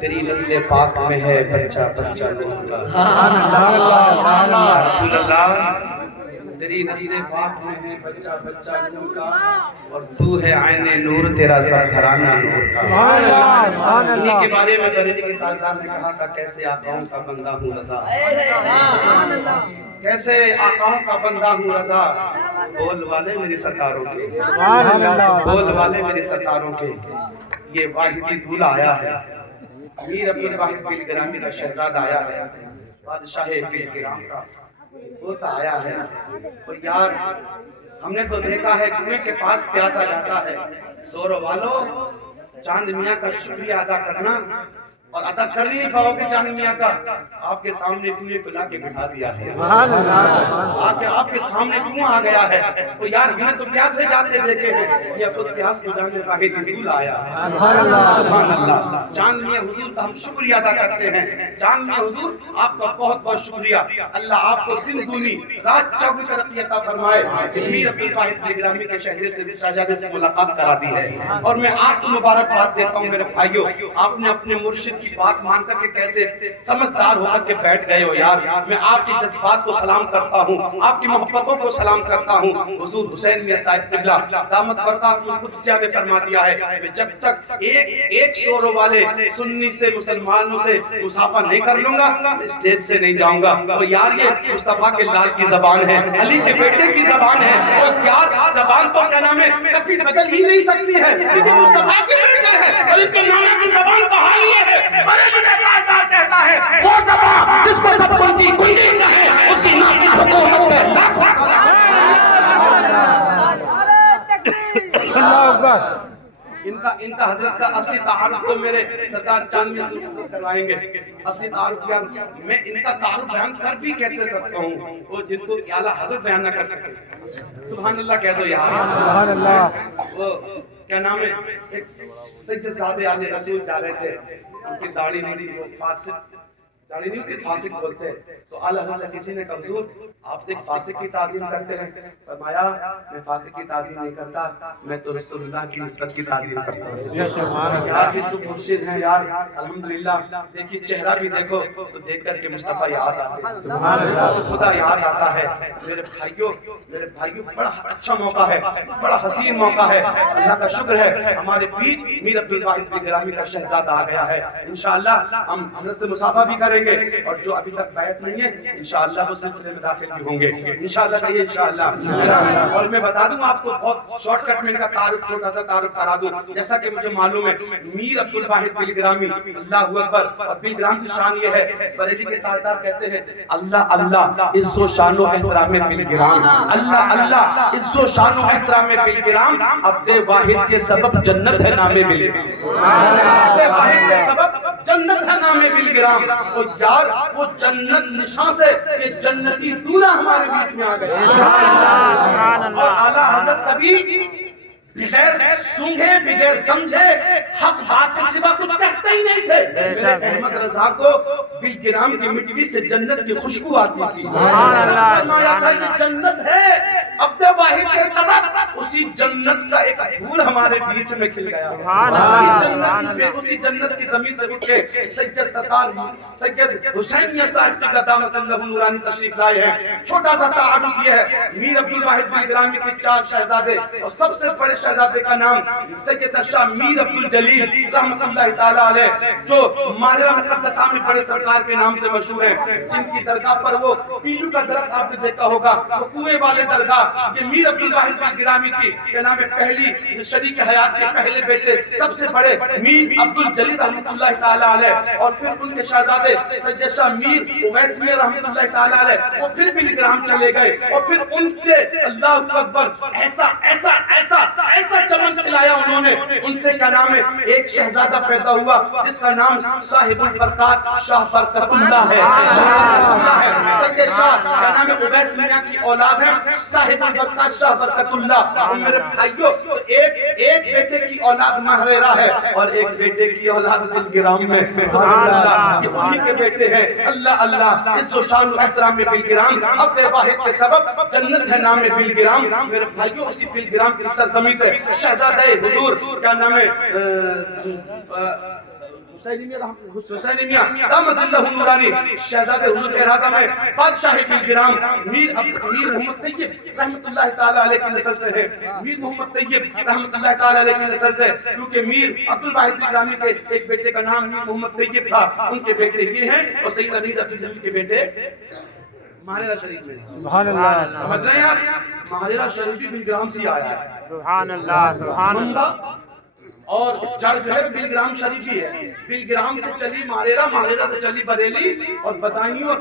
تیری نسل پاک میں ہے بچہ بچہ نور کا رسول اللہ، تیری نسل پاک میں ہے بچہ بچہ نور کا، اور تو ہے عین نور، تیرا سرگھرانہ نور کا۔ انہی کے بارے میں بریلی کے تاجدار نے کہا تھا، کیسے آقاؤں کا بندہ ہوں رضا، کیسے آقاؤں کا بندہ ہوں رضا، بول والے میری سرکاروں کے، بول والے میری سرکاروں کے، یہ واحدی دولہ آیا ہے، میر عبد الواحد پیر گرامی کا شہزاد آیا ہے، بادشاہ پیر گرام کا ہوتا آیا ہے۔ اور یار ہم نے تو دیکھا ہے کنویں کے پاس پیاسا جاتا ہے، سورو والو چاند میاں کا شکریہ ادا کرنا، اور ادا کر نہیں پاؤ گے چاند میاں کا، آپ کے سامنے کنویں کو لا کے بٹھا دیا ہے، آپ کے سامنے کنواں آ گیا ہے۔ تو یار ہم نے تو پیاسے جاتے دیکھے ہیں، یہ خود پیاس کو جانے واحد دول آیا ہے۔ سبحان اللہ، چاند میاں حضور کا ہم شکریہ ادا کرتے ہیں، چاند میاں حضور آپ کا بہت بہت شکریہ، اللہ آپ کو دن دونی رات چوگنی ترقی عطا فرمائے، کہ میر عبد الواحد پیر گرامی کے شہزادے سے ملاقات کرا دی ہے۔ اور میں آپ کو مبارکباد دیتا ہوں میرے بھائیوں، آپ نے اپنے مرشد کی بات مان کر کے کیسے سمجھدار ہو کر کے بیٹھ گئے ہو یار، میں آپ کی جذبات کو سلام کرتا ہوں، آپ کی محبتوں کو سلام کرتا ہوں۔ حضور حسین میاں صاحب قبلہ دامت برکات القدسیہ نے فرما دیا ہے کہ جب تک ایک شوروں والے سنی سے مسلمانوں سے مصافحہ نہیں کر لوں گا اسٹیج سے نہیں جاؤں گا۔ اور یار یہ مصطفیٰ کے لال کی زبان ہے، علی کے بیٹے کی زبان ہے، اور یار زبان تو کیا نام ہے کبھی بدل ہی نہیں سکتی ہے، کیونکہ مصطفیٰ کے بیٹے ہیں اور اس کے نانا کی زبان کا حال یہ ہے۔ کہتا ہے وہ زبان جس کو سب بولتی کوئی نہیں ہے، اس کی نام کی حکومت ہے۔ ان کا حضرت کا اصلی تعارف تو میرے سرکار چاند میاں سے کروائیں گے، اصلی تعارف یار میں ان کا تعارف بیان کر بھی کیسے سکتا ہوں، وہ جن کو اعلیٰ حضرت بیان نہ کر سکے۔ سبحان اللہ کہہ دو یار، سبحان اللہ۔ وہ کیا نام ہے ایک سید زادے آل رسول جا رہے تھے، ان کی داڑھی نہیں تھی، وہ فاسق داڑھی نہیں تھی، فاسق بولتے ہیں، تو اعلیٰ حضرت سے کسی نے کہا حضور آپ ایک فاسق کی تعظیم کرتے ہیں، فرمایا میں فاسق کی تعظیم نہیں کرتا، میں تو رسول اللہ کی نسبت کی تعظیم کرتا ہوں۔ یار یہ تو مرشد ہیں یار، الحمدللہ دیکھیے چہرہ بھی دیکھو تو دیکھ کر کے مصطفیٰ یاد آتے ہیں، خدا یاد آتا ہے۔ میرے بھائیوں بڑا اچھا موقع ہے، بڑا حسین موقع ہے، اللہ کا شکر ہے ہمارے بیچ میر عبد الواحد پیر گرامی کا شہزادہ آ گیا ہے۔ انشاءاللہ ہم حضرت سے مصافحہ بھی کریں گے، اور جو ابھی تک بیعت نہیں ہے انشاءاللہ وہ سلسلے میں داخل بھی ہوں گے انشاءاللہ کہیے انشاءاللہ۔ اور میں بتا دوں آپ کو بہت شارٹ کٹ میں ان کا تعارف چھوٹا سا تعارف کرا دوں، جیسا کہ مجھے معلوم ہے میر عبد الواحد پیر گرامی اللہ اکبر، اور پیر گرام کی شان یہ ہے بریلی کے تاجدار کہتے ہیں اللہ اللہ عز و شان و احترام پیر گرام، اللہ اللہ عز و شان و احترام پیر گرام، عبد واحد کے سبب جنت ہے نام پیر گرام، عبد واحد کے سبب جنت ہے نام پیر گرام۔ اور یار وہ جنت نشان سے یہ جنتی دولہ ہمارے بیچ میں آ گئے، اور اعلیٰ حضرت کبھی بغیر سنگھے بغیر سمجھے حق بات کے سوا کچھ کہتے ہی نہیں تھے۔ میرے احمد رضا کو پیر گرام کی مٹی سے جنت کی خوشبو آتی تھی، فرمایا تھا یہ جنت ہے عبد واحد کے سبب، اسی جنت کا ایک پھول ہمارے بیچ میں کھل گیا، اسی جنت کی زمین سے اٹھ کے سید سرکار سید حسین میاں صاحب کی قدامت اللہ نورانی تشریف لائے ہیں۔ چھوٹا سا تعارف یہ ہے میر عبد الواحد پیر گرامی کے 4 شہزادے، اور سب سے بڑے شہزادے کا نام سید شاہ میر عبد الجلیل رحمت اللہ تعالی علیہ، جو ماہرہ مقدسہ میں بڑے سرکار کے نام سے مشہور ہیں، جن کی درگاہ پر وہ پیلو کا درخت آپ نے دیکھا ہوگا، وہ کنویں والے درگاہ، یہ میر عبد الواحد پیر گرامی کی کے نام پہلی شریک حیات کے پہلے بیٹے سب سے بڑے میر عبد الجلیل رحمت اللہ تعالی علیہ، اور پھر ان کے شہزادے سید شاہ میر اویس میاں رحمت اللہ تعالی علیہ، وہ پھر پیر گرام چلے گئے، اور پھر ان سے اللہ اکبر ایسا ایسا ایسا ایسا چمن کھلایا انہوں نے، ان سے کیا نام ہے ایک شہزادہ پیدا ہوا جس کا نام صاحب البرکات شاہ برکت اللہ ہے، سید شاہ کیا نام ہے اویس میاں کی اولاد ہے، صاحب صاحب البرکات شاہ برکت اللہ۔ اور میرے بھائیوں تو ایک بیٹے کی اولاد ماہریرا ہے اور ایک بیٹے کی اولاد بلگرام میں، سبحان اللہ، یہ انہی کے بیٹے ہیں۔ اللہ اللہ، عز و شان و احترام بلگرام، عبد واحد کے سبب جنت ہے نام بلگرام۔ میرے بھائیوں اسی بلگرام کی سرزمین سے شہزادہ حضور کیا نام ہے حسین میاں دامت اللہ نورانی، شہزادہ حضور کے ارادہ میں بادشاہ بلگرام میر محمد طیب رحمت اللہ تعالیٰ علیہ کی نسل سے ہے۔ میر محمد طیب رحمت اللہ تعالیٰ علیہ کی نسل سے، کیونکہ میر عبدالواحد بلگرامی کے ایک بیٹے کا نام میر محمد طیب تھا، ان کے بیٹے یہ ہیں، اور سید امیر عبدالجلیل کے بیٹے ماہریرا شریف میں۔ سبحان اللہ، سمجھ رہے ہیں آپ؟ ماہریرا شریف بھی بلگرام سے آیا ہے، سبحان اللہ، سبحان اللہ۔ اور جڑ جو ہے بلگرام شریف ہی ہے، بلگرام سے چلی ماہریرا، ماہریرا سے چلی بریلی اور بدایوں اور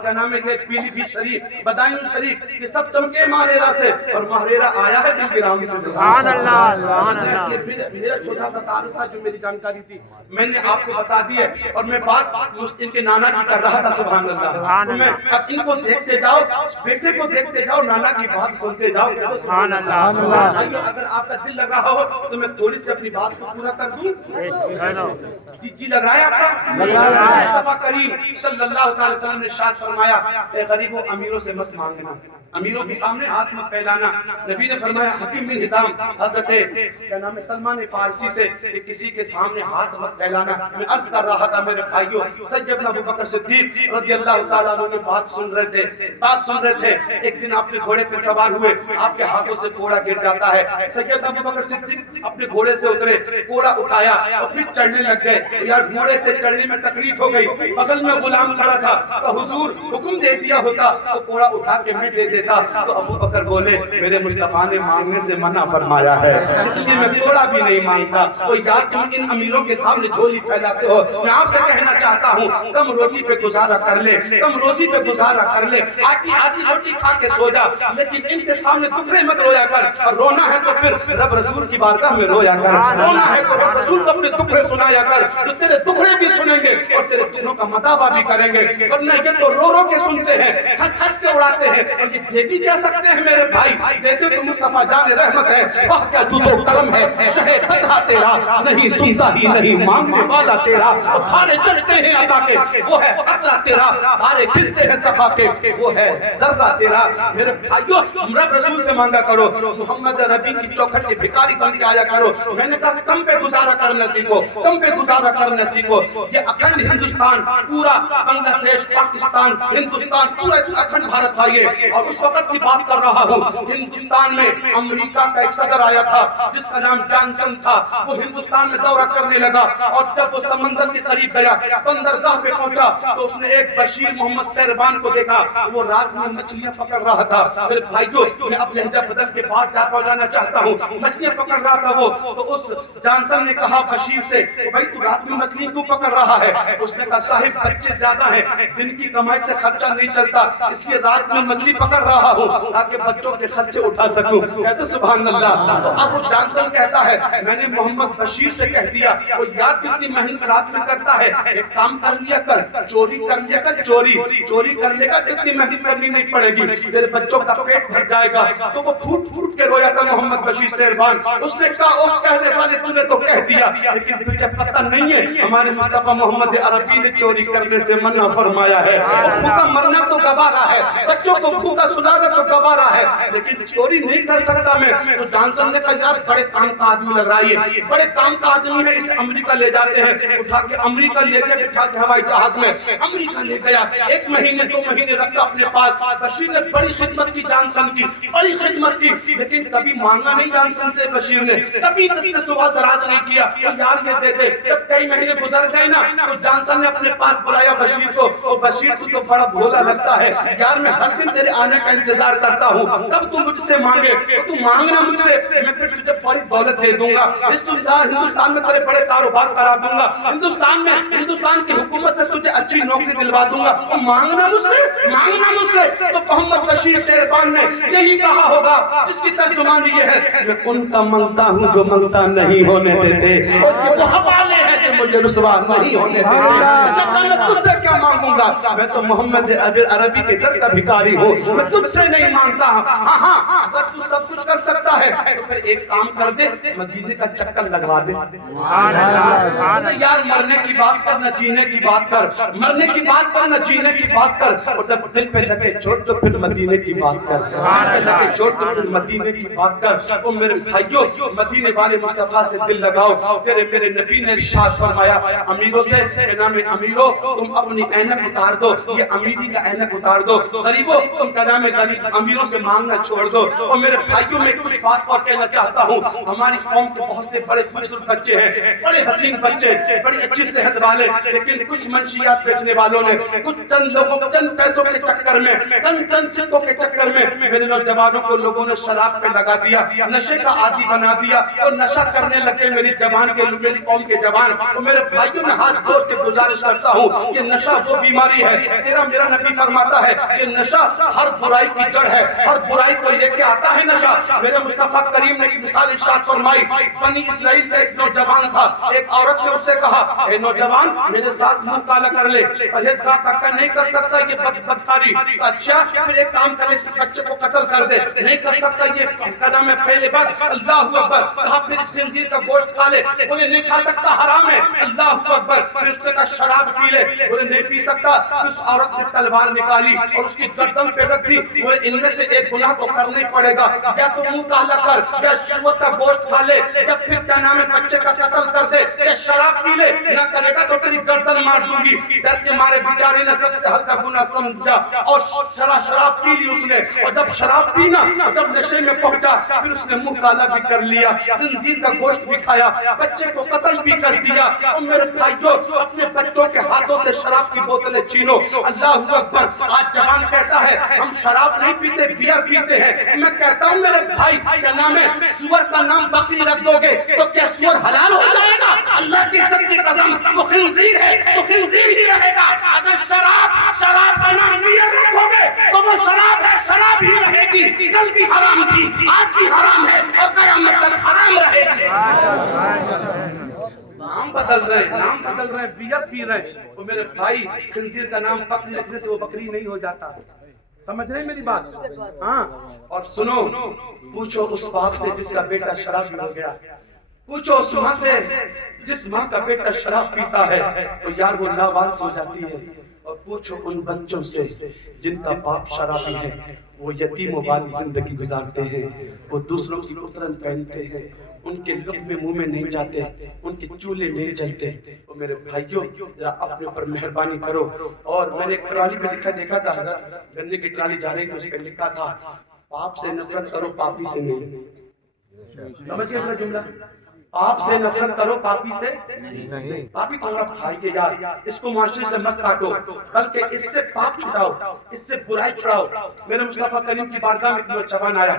کیا نام ہے کہ پیلی بھی شریف، بدایوں شریف، یہ سب چمکے ماہریرا سے، اور ماہریرا آیا ہے بلگرام سے۔ سبحان اللہ، سبحان اللہ۔ میرا چھوٹا سا تعارف تھا جو میری جانکاری تھی میں نے آپ کو بتا دی ہے، اور میں بات ان کے نانا کی کر رہا تھا۔ سبحان اللہ، اب ان کو دیکھتے جاؤ، بیٹے کو دیکھتے جاؤ، نانا کی بات سنتے جاؤ۔ سبحان اللہ۔ اگر آپ کا دل لگا ہو تو میں تھوڑی سی اپنی بات کو پورا کر دوں۔ جی لگ رہا ہے آپ کا؟ مصطفیٰ کریم صلی اللہ تعالی وسلم نے ارشاد فرمایا، اے غریبوں امیروں سے مت مانگنا، امیروں کے سامنے ہاتھ مت پھیلانا۔ نبی نے فرمایا حکیم بن حزام حضرت کیا نام ہے سلمان فارسی سے کہ کسی کے سامنے ہاتھ مت پھیلانا۔ میں عرض کر رہا تھا میرے بھائیوں، سیدنا ابو بکر صدیق رضی اللہ تعالیٰ عنہ کی بات سن رہے تھے۔ ایک دن آپ نے گھوڑے پہ سوار ہوئے، آپ کے ہاتھوں سے گھوڑا گر جاتا ہے۔ سیدنا ابو بکر صدیق اپنے گھوڑے سے اترے، گھوڑا اٹھایا اور پھر چڑھنے لگ گئے۔ یار گھوڑے سے چڑھنے میں تکلیف ہو گئی، بغل میں غلام کھڑا تھا، تو حضور حکم دے دیا ہوتا تو گھوڑا اٹھا کے میں دے دیتا۔ تو ابو بکر بولے میرے مصطفیٰ نے مانگنے سے منع فرمایا ہے، اس لیے میں گھوڑا بھی نہیں مانگتا۔ تو یار تم ان امیروں کے سامنے جھولی پھیلاتے ہو، میں آپ سے کہنا چاہتا ہوں کم روٹی پہ گزارا کر لے، کم روزی پہ گزارا کر لے، آدھی روٹی کھا کے سو جا، لیکن ان کے سامنے ٹکڑے مت رویا کر، اور رونا ہے تو پھر رب رسول کی بارگاہ میں رویا کر، رونا ہے تو رب رسول کو اپنے ٹکڑے سنایا کر، جو تیرے ٹکڑے بھی سنیں گے اور تیرے ٹکڑوں کا مداوا بھی کریں گے، ورنہ یہ تو رو رو کے سنتے ہیں، ہنس ہنس کے اڑاتے ہیں، اور یہ دے بھی کہہ سکتے ہیں میرے بھائی، دیتے تو مصطفیٰ جان رحمت ہے، واہ کیا جود و کرم ہے، شہ بدھا تیرا، نہیں سنتا ہی نہیں مانگنے والا تیرا، اور دھارے چڑھتے ہیں عطا کے وہ ہے قطرہ تیرا، دھارے گرتے ہیں صفا کے وہ ہے ذرہ تیرا۔ میرے بھائیو رب رسول سے مانگا کرو، محمد ربی کی چوکھٹ کے بھکاری بن کے آیا کرو۔ میں نے کہا کم پہ گزارا کرنا سیکھو، کم پہ گزارا کرنا سیکھو۔ یہ اکھنڈ ہندوستان، پورا بنگلہ دیش، پاکستان، ہندوستان، پورا اکھنڈ بھارت تھا یہ، اور اس وقت کی بات کر رہا ہوں ہندوستان میں امریکہ کا ایک صدر آیا تھا جس کا نام جانسن تھا، وہ ہندوستان میں دورہ کرنے لگا، اور جب وہ سمندر کے قریب گیا، بندرگاہ پہ پہنچا تو اس نے ایک بشیر محمد سیربان کو دیکھا، وہ رات میں مچھلیاں پکڑ رہا تھا۔ میرے بھائیو میں اب لہجہ بدل کے بات جا پہنچانا چاہتا ہوں، مچھلیاں پکڑ رہا تھا وہ، تو اس جانسن نے کہا بشیر سے بھائی تو رات میں مچھلی کیوں پکڑ رہا ہے؟ اس نے کہا صاحب بچے زیادہ ہیں، دن کی کمائی سے خرچہ نہیں چلتا، اس لیے رات میں مچھلی پکڑ رہا ہوں تاکہ بچوں کے خرچے اٹھا سکوں۔ کہتے سبحان اللہ۔ تو اب وہ جانسن کہتا ہے میں نے محمد بشیر سے کہہ دیا، وہ یاد کتنی محنت رات میں کرتا ہے، ایک کام کر لیا کر، چوری کر لیا کر، چوری کر لے گا کتنی محنت کرنی نہیں پڑے گی، تیرے بچوں کا پیٹ بھر جائے گا۔ تو وہ پھوٹ پھوٹ کے رویا تھا محمد بشیر سیربان۔ اس نے کہا او کہنے والے تو نے تو کہہ دیا، لیکن تجھے پتہ نہیں ہے ہمارے مصطفیٰ محمد عربی نے چوری کرنے سے منع فرمایا ہے، بھوکا مرنا تو گوارا ہے، بچوں کو بھوکا سلانا تو گوارا ہے، لیکن چوری نہیں کر سکتا میں۔ تو جانسن نے کہا یار بڑے کام کا آدمی لگ رہا ہے، یہ بڑے کام کا آدمی ہے، اسے امریکہ لے جاتے ہیں، اٹھا کے امریکہ لے کے بٹھا کے ہوائی جہاز میں امریکہ لے گیا۔ 1 مہینے 2 مہینے رکھا اپنے پاس۔ بشیر نے بڑی خدمت کی جانسن کی، بڑی خدمت کی، لیکن کبھی مانگا نہیں جانسن سے بشیر نے، کبھی دست سوا دراز نہیں کیا یار یہ دے دے۔ جب کئی مہینے گزر گئے نا تو جانسن نے اپنے پاس بلایا بشیر کو، اور بشیر تو بڑا بھولا لگتا ہے یار میں ہر دن تیرے آنے کا انتظار کرتا ہوں، کب تو مجھ سے مانگے، تو مانگنا مجھ سے، میں پھر تجھے بڑی دولت دے دوں گا, ہندوستان میں تیرے بڑے کاروبار کرا دوں گا, ہندوستان کی حکومت سے تجھے اچھی نوکری دلوا دوں گا. مانگنا مجھ سے. تو محمد بشیر شیربان نے یہی کہا ہوگا, جس کی ترجمانی یہ ہے, میں ان کا مانگتا ہوں جو مانگتا نہیں ہونے دیتے, اور یہ وہ حوالے ہیں جو مجھے رسوا نہیں ہونے دیتے. میں تجھ سے کیا مانگوں گا, میں تو محمد عربی کے در کا بھکاری ہوں, میں تجھ سے نہیں مانگتا. ہاں اگر تو سب کچھ کر سکتا ہے تو پھر ایک کام کر دے, مدینے کا چکر لگوا دے. یار مرنے کی بات کر نہ جینے کی بات کر, مرنے کی بات کر نہ جینے کی بات کر, اور جب دل پہ لگے چوٹ تو پھر مدینے کی بات کر, لگے چوٹ تو پھر مدینے کی بات کر. او میرے بھائیو, مدینے والے مصطفیٰ سے دل لگاؤ. میرے نبی نے ارشاد فرمایا امیروں سے کہ نام امیروں تم اپنی اینک اتار دو, یہ امیری کا اینک اتار دو. غریبوں تم کا نام غریب, امیروں سے مانگنا چھوڑ دو. اور میرے بھائیوں میں کچھ بات اور کہنا چاہتا ہوں. ہماری قوم کے بہت سے بڑے خوبصورت بچے ہیں, بڑے حسین بچے, بڑی اچھی صحت والے, لیکن کچھ منشیات بیچنے والوں نے, کچھ چند لوگوں, چند پیسوں کے چکر میں, چند سکوں کے چکر میں میرے نوجوانوں کو لوگوں نے شراب پہ لگا دیا, نشے کا عادی بنا دیا, اور نشہ کرنے لگے میری قوم کے جوان. اور میرے بھائیوں میں ہاتھ جوڑ کے گزارش کرتا ہوں, یہ نشہ وہ بیماری ہے, میرا نبی فرماتا ہے یہ نشہ ہر برائی کی جڑ ہے, ہر برائی کو لے کے آتا ہے نشہ. میرے مصطفیٰ کریم نے ایک مثال ارشاد فرمائی. بنی اسرائیل کا ایک نوجوان تھا, ایک عورت نے اس سے کہا, اے نوجوان میرے ساتھ منہ کالا کر لے, پرہیزگار تک نہیں کر سکتا یہ بدکاری. اچھا پھر ایک کام کرے, اس بچے کو قتل کر دے, نہیں کر سکتا یہ کا نام ہے پھیلے بس, اللہ اکبر. کہا پھر اس خنزیر کا گوشت کھا لے, بولے نہیں کھا سکتا حرام ہے, اللہ اکبر. پھر اس نے کہا شراب پی لے, بولے نہیں پی سکتا. پھر اس عورت نے تلوار نکالی اور اس کی گردن پہ رکھ دی, بولے ان میں سے ایک گناہ تو کرنا ہی پڑے گا, یا تو منہ کالا کر, یا سوت کا گوشت کھا لے, یا پھر کیا نام ہے بچے کا قتل کر دے, یا شراب پی لے. نہ کرے گا تو تیری گردن مار دوں گی. ڈر کے مارے بیچارے نے سب سے ہلکا گناہ سمجھا اور شراب پی لی اس نے. اور جب شراب پینا, جب نشے میں پہنچا, پھر اس نے منہ کالا بھی کر لیا, خنزیر کا گوشت بھی کھایا, بچے کو قتل بھی کر دیا. اور میرے بھائیو اپنے بچوں کے ہاتھوں سے شراب کی بوتلیں چھینو, اللہ اکبر. آج جوان کہتا ہے ہم شراب نہیں پیتے, بیئر پیتے ہیں. میں کہتا ہوں میرے بھائی کیا نام ہے, سور کا نام بکری رکھ دو گے تو کیا سور حلال ہو جائے گا؟ اللہ کی عزت کی قسم وہ خنزیر ہے تو خنزیر ہی رہے گا. اگر شراب کا نام بیئر رکھو گے تو وہ شراب ہے, شراب ہی رہے گی. کل بھی حرام تھی, آج بھی حرام ہے, اور قیامت تک حرام رہے گی. نام بدل رہے ہیں, بیئر پی رہے ہیں. اور میرے بھائی خنزیر کا نام بکری رکھنے سے وہ بکری نہیں ہو جاتا. سمجھ رہے ہیں میری بات؟ ہاں. اور سنو, پوچھو اس باپ سے جس کا بیٹا شرابی ہو گیا, پوچھو اس ماں سے جس ماں کا بیٹا شراب پیتا ہے تو یار وہ لاوارث ہو جاتی ہے. اور پوچھو ان بچوں سے جن کا باپ شرابی ہے, وہ یتیم و والی زندگی گزارتے ہیں, وہ دوسروں کی اترن پہنتے ہیں, ان کے لقمے منہ میں نہیں جاتے, ان کے چولہے نہیں جلتے. اور میرے بھائیوں ذرا اپنے اوپر مہربانی کرو. اور میں نے ایک ٹرالی پہ دیکھا تھا, گنے کی ٹرالی جا رہی تھی, اس پہ لکھا تھا پاپ سے نفرت کرو پاپی سے نہیں. سمجھ گئے میرا جملہ؟ آپ سے نفرت کرو پاپی سے نہیں. پاپی تمہارا بھائی ہے یار, اس کو معاشرے سے مت کاٹو, بلکہ اس سے پاپ چھڑاؤ, اس سے برائی چھڑاؤ. میرے مصطفیٰ کریم کی بارگاہ میں ایک نوجوان آیا,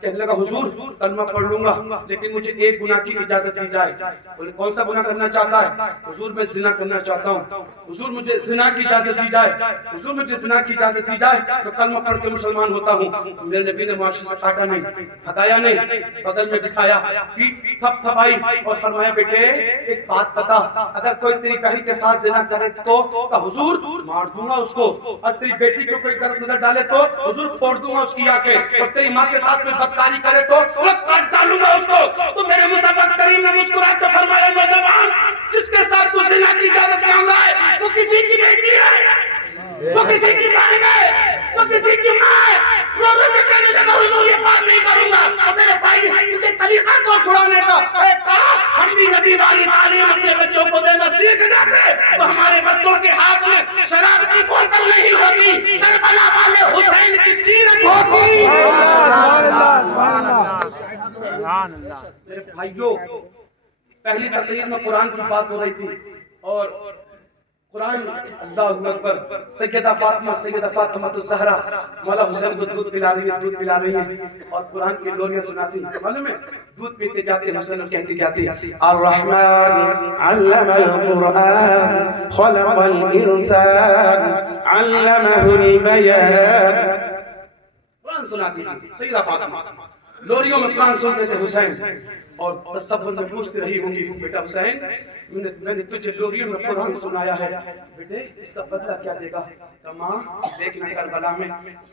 کہنے لگا حضور کلمہ پڑھ لوں گا لیکن مجھے ایک گناہ کی اجازت دی جائے. بولے کون سا گناہ کرنا چاہتا ہے؟ حضور میں زنا کرنا چاہتا ہوں, حضور مجھے زنا کی اجازت دی جائے, حضور مجھے زنا کی اجازت دی جائے تو کلمہ پڑھ کے مسلمان ہوتا ہوں. میرے نبی نے معاشرے سے کاٹا نہیں, ہٹایا نہیں, بغل میں بٹھایا, تھپ تھپائی اور فرمایا بیٹے ایک بات بتا, اگر کوئی تیری بہن کے ساتھ زنا کرے تو حضور مار دوں گا اس کو, اور تیری بیٹی کو کوئی غلط نظر ڈالے تو حضور پھوڑ دوں گا اس کی آنکھیں, اور تیری ماں کے ساتھ کوئی بدکاری کرے تو کاٹ ڈالوں گا اس کو. تو میرے مصطفیٰ کریم نے مسکرا کے فرمایا نوجوان جس کے ساتھ تو زنا کی اجازت مانگ رہا ہے وہ کسی کی بیٹی ہے, وہ کسی کی بہن ہے, وہ کسی کی ماں ہے. رو رو کے کہنے لگا حضور یہ بات نہیں کروں گا. اور میرے بھائی تجھے طریقہ کو چھڑانے کا ہم بھی نبی والی تعلیم اپنے بچوں کو دینا سیکھ جاتے تو ہمارے بچوں کے ہاتھ میں شراب کی بوتل نہیں ہوتی, کربلا والے حسین کی سیرت ہوتی. میرے بھائیوں پہلی تقریر میں قرآن کی بات ہو رہی تھی, اور قرآن اللہ اکبر سیدہ فاطمہ الزہرا مولا حسین کو دودھ پلا رہی ہیں اور قرآن کی لوریاں سناتی ہیں. معلوم ہے دودھ پیتے جاتے حسین اور کہتی جاتی الرحمن علم القرآن خلق الانسان علمہ البیان. قرآن سناتی تھی سیدہ فاطمہ. لوریوں میں قرآن سنتے تھے حسین اور تصور میں پوچھتی رہی ہوں گی بیٹا حسین میں نے تجھے لوریوں میں قرآن سنایا ہے بیٹے اس کا بدلہ کیا دے گا؟ کہ ماں دیکھنا کربلا میں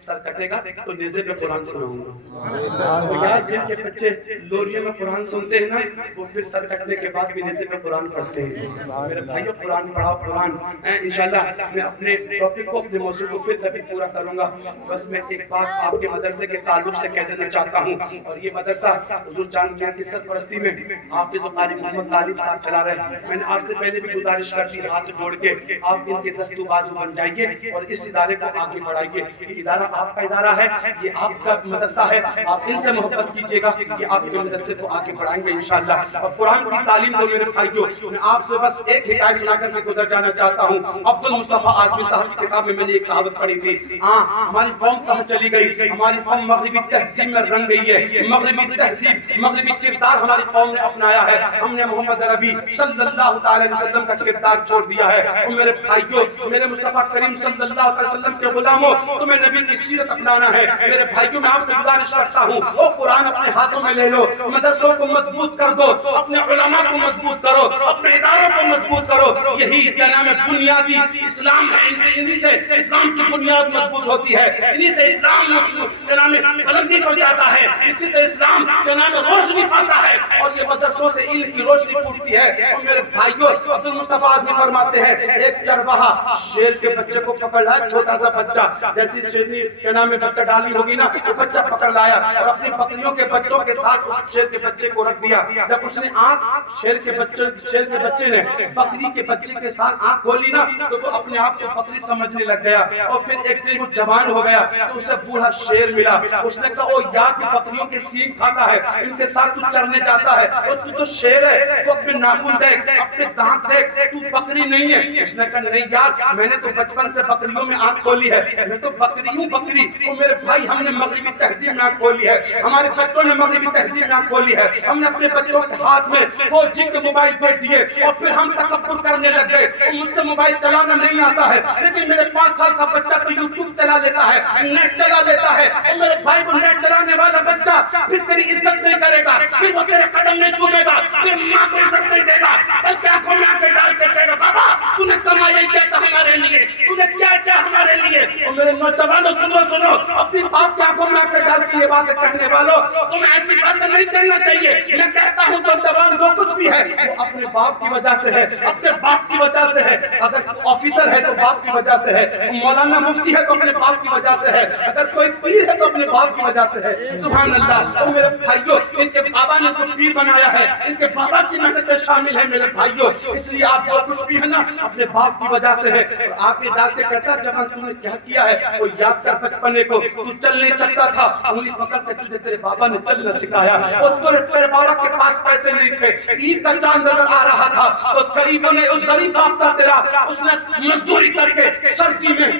سر کٹے گا تو نیزے پہ قرآن سناؤں گا. تو یار جن کے بچے لوریوں میں قرآن سنتے ہیں نا وہ پھر سر کٹنے کے بعد بھی نیزے پہ قرآن پڑھتے ہیں. میرے بھائیو قرآن پڑھاؤ قرآن. انشاءاللہ میں اپنے ٹاپک کو اپنے موضوع کو پھر کبھی پورا کروں گا. بس میں ایک بات آپ کے مدرسے کے تعلق سے کہہ دینا چاہتا ہوں اور یہ مدرسہ حضور چاند میاں کی سرپرستی میں حافظ و قاری محمد طالب صاحب چلا رہے ہیں. میں نے آپ سے پہلے بھی گزارش کر دی ہاتھ جوڑ کے آپ ان کے دستو بازو بن جائیے اور اس ادارے کو آگے بڑھائیے. یہ ادارہ آپ کا ادارہ ہے, یہ آپ کا مدرسہ ہے, آپ ان سے محبت کیجئے گا, یہ آپ کے مدرسے کو آگے بڑھائیں گے انشاءاللہ. اور قرآن کی تعلیم تو میرے بھائیوں میں آپ سے بس ایک حکایت سنا کر کے گزر جانا چاہتا ہوں. عبد المصطفیٰ اعظمی صاحب کی کتاب میں نے ایک کہاوت پڑھی تھی. ہاں ہماری قوم کہاں چلی گئی؟ ہماری قوم مغربی تہذیب میں رنگ گئی ہے. مغربی تہذیب مغربی کردار ہماری قوم نے اپنایا ہے. ہم نے محمد عربی صلی اللہ تعالی وسلم کا کردار چھوڑ دیا ہے. اور میرے بھائیوں میرے مصطفیٰ کریم صلی اللہ علیہ وسلم کے غلاموں تمہیں نبی کی سیرت اپنانا ہے. میرے بھائیوں میں آپ سے گزارش کرتا ہوں وہ قرآن اپنے ہاتھوں میں لے لو, مدرسوں کو مضبوط کر دو, اپنے علماء کو مضبوط کرو, اپنے اداروں کو مضبوط کرو. یہی کیا نام ہے بنیادی اسلام ہے. انہی سے اسلام کی بنیاد مضبوط ہوتی ہے, انہی سے اسلام کیا نام ہے بلندی پر جاتا ہے, اسی سے اسلام کیا نام ہے روشنی پاتا ہے اور یہ مدرسوں سے علم کی روشنی پھوٹتی ہے. اور میرے بھائیوں عبد المصطفیٰ اعظمی فرماتے ہیں ایک چرواہا شیر کے بچے کو پکڑ لایا, چھوٹا سا بچہ, جیسی شیرنی کے نام میں بچہ ڈالی ہوگی نا وہ بچہ پکڑ لایا اور اپنی بکریوں کے بچوں کے ساتھ اس شیر کے بچے کو رکھ دیا. جب اس نے آنکھ شیر کے بچے نے بکری کے بچے کے ساتھ آنکھ کھولی نا تو وہ اپنے آپ کو بکری سمجھنے لگ گیا. اور پھر ایک دن وہ جوان ہو گیا تو اسے بوڑھا شیر ملا. اس نے کہا او یار کی بکریوں کے سینگ کھاتا ہے, ان کے ساتھ تو چرنے جاتا ہے, اور تو تو شیر ہے, تو اپنے ناخن دیکھ, اپنے دانت دیکھ, تو بکری نہیں ہے. اس نے کہا نہیں یار میں نے تو بچپن سے بکریوں میں آنکھ کھولی ہے, میں تو بکری ہوں بکری. اور میرے بھائی ہم نے مغربی تہذیب میں آنکھ کھولی ہے, ہمارے بچوں نے مغربی تہذیب میں آنکھ کھولی ہے. ہم نے اپنے بچوں کے ہاتھ میں 4G کے موبائل دے دیے اور پھر ہم تکبر کرنے لگ گئے. مجھ سے موبائل چلانا نہیں آتا ہے لیکن میرے 5 سال کا بچہ تو یوٹیوب چلا لیتا ہے, نیٹ چلا لیتا ہے. اور میرے بھائی کو نیٹ چلانے والا بچہ پھر تیری عزت نہیں کرے گا, پھر وہ تیرے قدم نہیں چومے گا, پھر ماں کو عزت نہیں دے گا, بلکہ آنکھوں میں آنکھیں ڈال کے کہے گا بابا تو نے کمایا کیا تھا ہمارے لیے, تو نے کیا کیا ہمارے لیے. اور میرے نوجوانوں سنو اپنی باپ کی آنکھوں میں آنکھیں ڈال کے یہ باتیں کہنے والوں تمہیں ایسی باتیں نہیں کرنا چاہیے. میں کہتا ہوں جو زبان جو کچھ بھی ہے وہ اپنے باپ کی وجہ سے ہے, اپنے باپ کی وجہ سے ہے. اگر آفیسر ہے تو باپ کی وجہ سے ہے, مولانا مفتی ہے تو اپنے باپ کی وجہ سے ہے, اگر کوئی پیر ہے تو اپنے باپ کی وجہ سے ہے. سبحان اللہ. اور میرے بھائیوں ان کے بابا نے تو پیر بنایا ہے, ان کے بابا کی محنتیں شامل ہیں میرے بھائیوں. اس لیے آپ جو کچھ بھی ہے نا اپنے باپ کی وجہ سے ہے. اور آگے ڈال کے کہتا جوان تم نے کیا کیا ہے وہ یاد کر بچپنے کو, تو چل نہیں سکتا تھا, انگلی پکڑ کے تجھے تیرے بابا نے چلنا سکھایا. اور تیرے بابا کے پاس پیسے نہیں تھے, عید کا چاند نظر آ رہا تھا تو غریبوں نے اس غریب باپ کا تیرا اس نے مزدوری کر کے سردی میں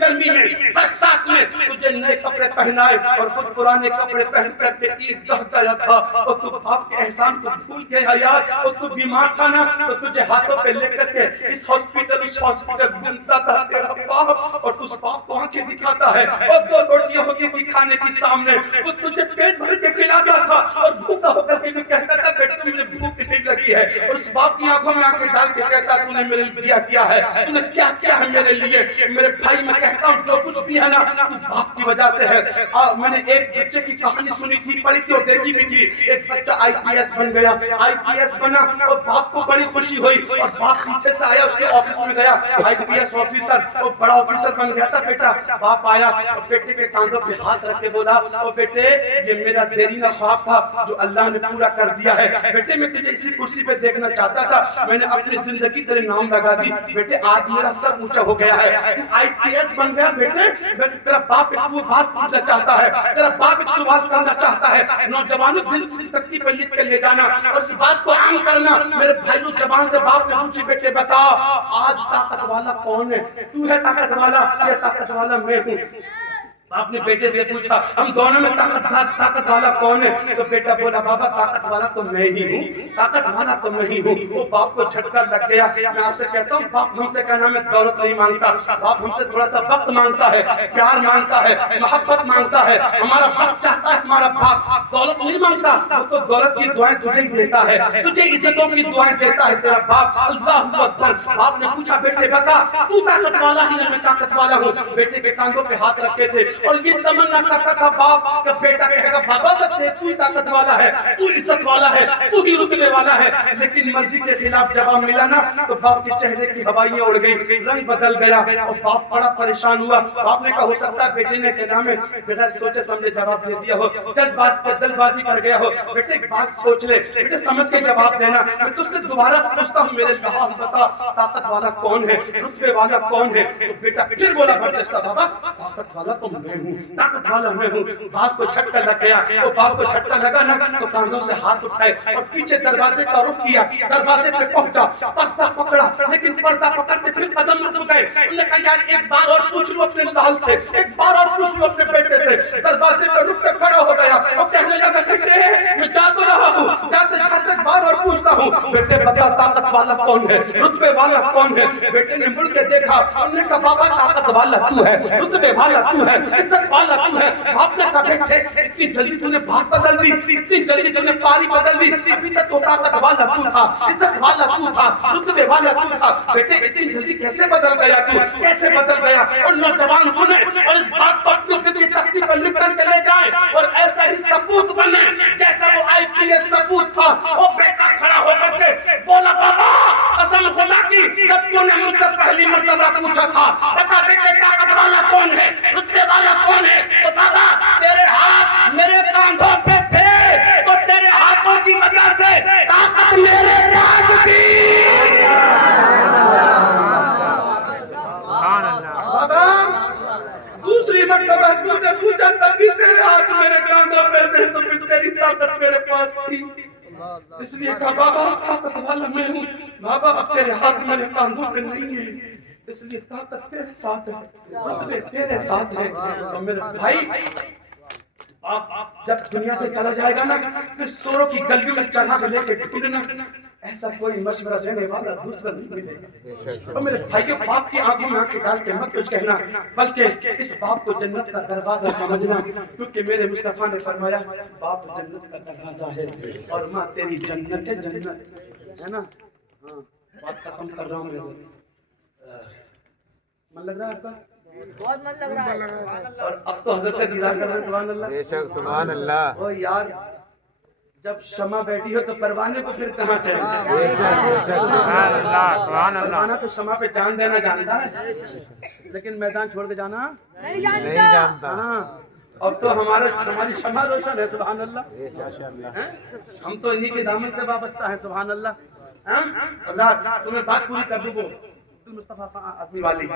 گرمی میں برسات میں تجھے نئے کپڑے پہنائے اور خود پرانے کپڑے پہن کر کے عید گاہ گیا تھا. اور تو باپ کے احسان کو بھول گیا یار. اور تو بیمار تھا نا تو تجھے ہاتھوں پہ لے کر کے اس ہاسپٹل گھومتا تھا تیرا باپ, اور اس باپ کو آنکھیں دکھاتا ہے اور 2 روٹیاں ہوتی تھی کھانے کی سامنے, وہ تجھے پیٹ بھر کے کھلاتا تھا اور بھوکا ہو کر کے بھی کہتا تھا بیٹا مجھے بھوک نہیں لگی ہے. اور اس باپ کی آنکھوں میں آنکھیں ڈال کے کہتا تو نے میرے لیے کیا ہے, تو نے کیا کیا ہے میرے لیے. میرے بھائی میں کہتا ہوں جو کچھ بھی ہے نا تو باپ کی وجہ سے ہے. میں نے ایک بچے کی کہانی سنی تھی, پڑھی تھی اور دیکھی بھی تھی. ایک بچہ IPS بن گیا, IPS بنا اور باپ کو بڑی خوشی ہوئی اور باپ پیچھے سے آیا اس کے آفس میں گیا, IPS آفیسر اور بڑا آفیسر بن گیا تھا بیٹا. باپ آیا اور بیٹے کے کاندھوں پہ ہاتھ رکھ کے بولا او بیٹے یہ میرا دیرینہ خواب تھا جو اللہ نے پورا کر دیا ہے. بیٹے میں تجھے اس اسی کرسی پہ دیکھنا چاہتا تھا، میں نے اپنی زندگی تیرے نام لگا دی۔ بیٹے آج میرا سر اونچا ہو گیا ہے، تو IPS بن گیا بیٹے، تیرا باپ ایک بات پوچھنا چاہتا ہے، تیرا باپ ایک سوال کرنا چاہتا ہے۔ نوجوانوں دل سے تختی پہ لکھ کے لے جانا اور اس بات کو عام کرنا۔ میرے بھائیوں زبان سے باپ نے پوچھی، بیٹے بتا آج طاقت والا کون ہے؟ تو ہے طاقت والا یا طاقت والا میں ہوں؟ باپ نے بیٹے سے پوچھا ہم دونوں میں طاقت والا کون ہے؟ تو بیٹا بولا بابا طاقت والا تو میں ہی ہوں، طاقت والا تو میں ہی ہوں۔ وہ باپ کو جھٹکا لگ گیا۔ میں آپ سے کہتا ہوں باپ ہم سے کہنا میں دولت نہیں مانگتا، باپ ہم سے تھوڑا سا وقت مانگتا ہے، پیار مانگتا ہے، محبت مانگتا ہے۔ ہمارا باپ چاہتا ہے ہمارا باپ دولت نہیں مانگتا، وہ تو دولت کی دعائیں تجھے ہی دیتا ہے، تجھے عزتوں کی دعائیں دیتا ہے تیرا باپ۔ اللہ اکبر۔ باپ نے پوچھا بیٹے بتا تو طاقت والا ہے یا میں طاقت والا ہوں؟ بیٹے کے کاندھوں پہ ہاتھ رکھے تھے اور یہ تمنا کرتا تھا باپ کہ بیٹا کہے گا بابا تو ہی طاقت والا ہے، تو عزت والا ہے، تو ہی رتبے والا ہے۔ لیکن مرضی کے خلاف جواب ملا نا تو باپ کے چہرے کی ہوائیاں اڑ گئی، رنگ بدل گیا اور باپ بڑا پریشان ہوا۔ باپ نے کہا ہو سکتا ہے بیٹے نے کہنا میں بغیر سوچے سمجھے جواب دے دیا ہو، جلد بازی کر گیا ہو۔ بیٹے ایک بات سوچ لے، بیٹے سمجھ کے جواب دینا۔ میں تجھ سے دوبارہ پوچھتا ہوں میرے لحاظ بتا طاقت والا کون ہے، رتبے والا کون ہے؟ تو بیٹا پھر بولا بردستا بابا طاقت والا تو میں ہوں، طاقت والا میں ہوں۔ باپ کو جھٹکا لگ گیا، وہ باپ کو جھٹکا لگا نا تو کاندھوں سے ہاتھ اٹھائے اور پیچھے دروازے کا رخ کیا، دروازے پہ پہنچا، پردہ پکڑا، لیکن پردہ پکڑتے پھر قدم رک گئے۔ انہوں نے کہا یار ایک بار اور پوچھ لوں اپنے لال سے، ایک بار اور پوچھ لوں اپنے بیٹے سے۔ دروازے پہ رک کے کھڑا ہو گیا اور کہنے لگا بیٹے میں جا تو رہا ہوں، جاتے جاتے ایک بار اور پوچھتا ہوں بیٹے بتا طاقت والا کون ہے، رتبے والا کون ہے؟ بیٹے نے مڑ کے دیکھا، انہوں نے کہا بابا طاقت والا تو ہے، رتبے والا تو ہے، عزت والا تو ہے۔ باپ نے کہا بیٹے اتنی جلدی تو نے بات بدل دی، اتنی جلدی تو نے پاری بدل دی، ابھی تک تو طاقت والا تو تھا، عزت والا تو تھا، رتبے والا تو تھا، بیٹے اتنی جلدی کیسے بدل گیا تو، کیسے بدل گیا؟ اور نوجوان سنے اور اس بات کو اپنی دل کی تختی پر لکھ کر کے لے جائیں اور ایسا ہی ثبوت بنے جیسا وہ IPS ثبوت تھا۔ وہ بیٹا کھڑا ہو کر کے بولا بابا قسم خدا کی جب تو نے مجھ سے پہلی مرتبہ پوچھا تھا بتا بیٹے طاقت والا کون ہے، رتبے والا کون ہے، تو بابا تیرے ہاتھ میرے کاندھوں پہ تھے تو تیرے ہاتھوں کی وجہ سے طاقت میرے پاس تھی۔ بابا دوسری مرتبہ تو نے پوچھا تب بھی تیرے ہاتھ میرے کاندھوں پہ تھے تو پھر تیری طاقت میرے پاس تھی۔ اس لیے کہا بابا طاقت والا میں ہوں، بابا اب تیرے ہاتھ میرے کاندھوں پہ نہیں ہے، اس لیے طاقت تیرے ساتھ ہے، رتبے تیرے ساتھ ہے۔ اور میرے بھائی آپ جب دنیا سے چلا جائے گا نا پھر سوروں کی گلیوں میں چڑھا کے لے کے ڈھونڈنا، ایسا کوئی مشورہ دینے والا دوسرا نہیں ملے گا۔ اور میرے بھائیوں باپ کی آنکھوں میں آنکھیں ڈال کے مت کچھ کہنا، بلکہ اس باپ کو جنت کا دروازہ سمجھنا، کیونکہ میرے مصطفیٰ نے فرمایا باپ جنت کا دروازہ ہے اور ماں تیری جنت ہے، جنت ہے نا۔ ہاں بات ختم کر رہا ہوں میں، من لگ رہا ہے آپ کا؟ بہت من لگ رہا ہے۔ اور اب تو حضرت کا دیدار کر رہے ہیں، سبحان اللہ، بے شک سبحان اللہ۔ او یار جب شمع بیٹھی ہو تو پروانے کو پھر کہاں چاہیے؟ سبحان اللہ سبحان اللہ۔ پروانہ تو شمع پہ جان دینا جانتا ہے لیکن میدان چھوڑ کے جانا نہیں جانتا۔ ہاں اب تو ہماری شمع روشن ہے، سبحان اللہ۔ ہم تو انہی کے دامن سے وابستہ ہیں، سبحان اللہ۔ اللہ تمہیں بات پوری کر دوں، مصطفیٰ آدمی والی